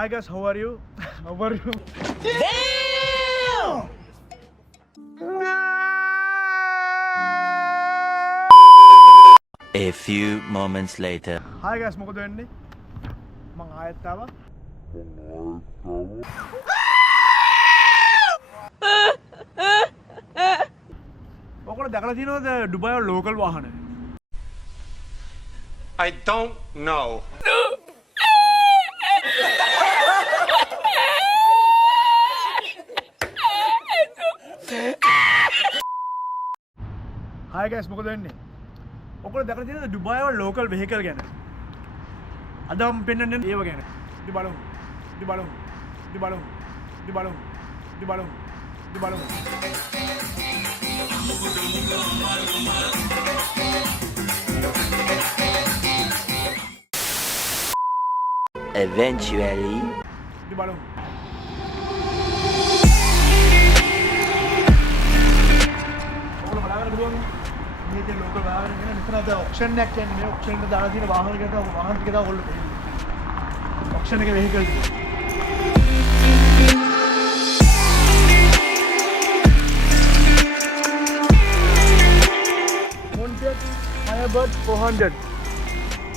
Hi guys, how are you? How are you? A few moments later. Hi guys, මොකද වෙන්නේ? මං ආයෙත් ආවා. ඔයගොල්ලෝ දැකලා තියෙනවද ඩුබායි වල ලෝකල් වාහන? I don't know. Hi guys, මොකද වෙන්නේ? ඔයගොල්ලෝ දැකලා තියෙනවද ඩුබායි වල ලෝකල් වෙහිකල් ගැන? අද මම පෙන්නන්නේ ඒව ගැන. ඉදි බලමු. ඉදි බලමු. ඉදි බලමු. ඉදි බලමු. ඉදි බලමු. ඉදි බලමු. Eventually. ඉදි බලමු. ඔයගොල්ලෝ බලාගෙන බලන්න. මේ දේ ලෝකල් වාහන ගැන මෙතන අද ඔක්ෂන් එකක් කියන්නේ මේ ඔක්ෂන් එකට දාලා තියෙන වාහන ගැන වාහන ටික දාලා ඔයගොල්ලෝ බලන්න. ඔක්ෂන් එකේ වෙහිකල් ටික. Firebird 400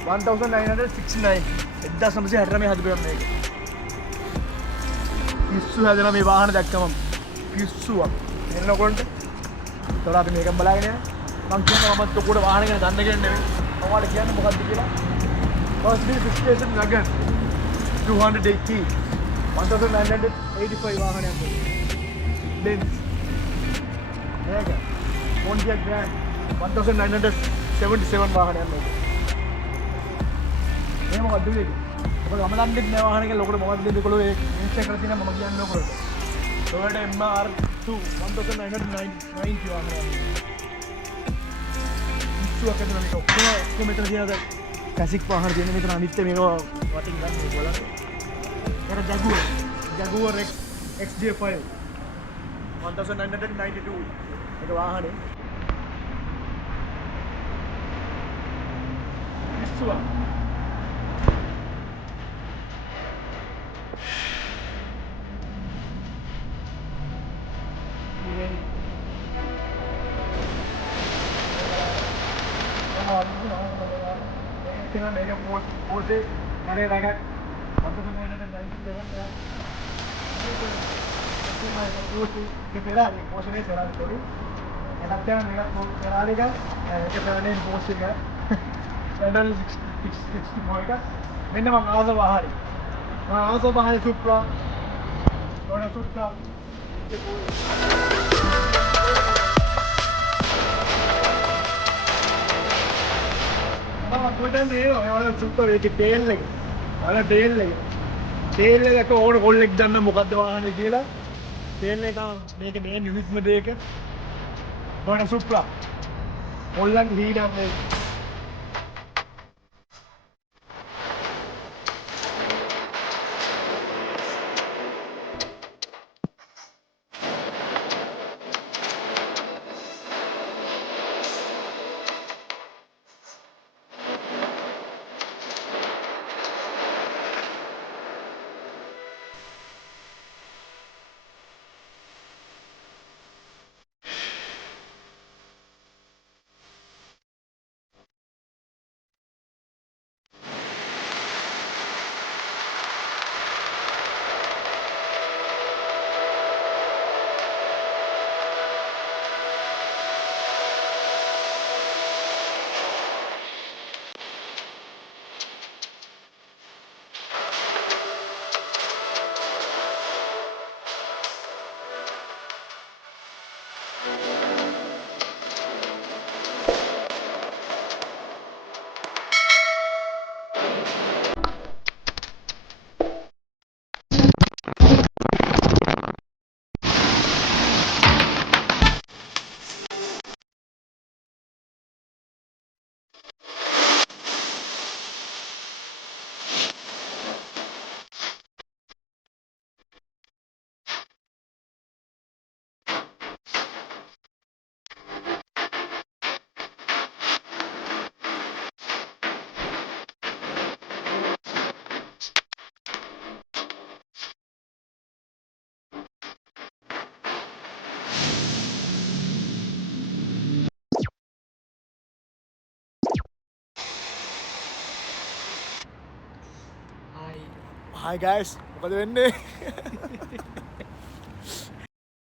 1969 1969 හදපු මේක. පිස්සු හැදෙන මේ වාහන දැක්කම පිස්සුවක්. එන්න ඔයගොල්ලන්ට. ඒතර අපි මේක බලාගෙන යනවා. මං කියනවා මම ඔකට වාහන ගැන දන්න කෙනෙක් නෙවෙයි. ඔයාලට කියන්න මොකක්ද කියලා. Mercedes Station Wagon 280 1985 වාහනයක්. Benz. මේක Pontiac Grand 1977 වාහනයක් මේක. මේ මොකද්ද මේක? ඔයගොල්ලෝ මම දන්නේ නැහැ වාහන එක ලොකුට මොකක්ද දෙන්නේ ඔයගොල්ලෝ ඒ ඉන්ස්ටා කරලා තියෙනවා මම කියන්නේ ඔයගොල්ලෝ. Toyota MR2 1990 වාහනයක්. ඉස්සුවක් ඇතුළේ මේක ඔක්කොම මෙතන තියෙනද ක්ලාසික් වාහන තියෙන මෙතන අනිත් මේවා වටින් ගන්න මේක බලන්න. ඒක Jaguar XJ5 1992 ඒක වාහනේ. ඉස්සුවක්. මේක පොසේ මනේ රගක් මෙන්න මං ආස වාහනේ. මං ආස වාහනේ Supra. Toyota Supra. කොහෙන්ද ඒ ඔයාලා සුපර් එකේ ටේල් එක. ඔයාලා ටේල් එක. ටේල් එක ඕන කොල්ලෙක් දන්න මොකද්ද වාහනේ කියලා. ටේල් එක මේක මේ නිවිස්ම දෙයක. Toyota Supra. කොල්ලන් හීඩම් මේක. හයි ගයිස් මොකද වෙන්නේ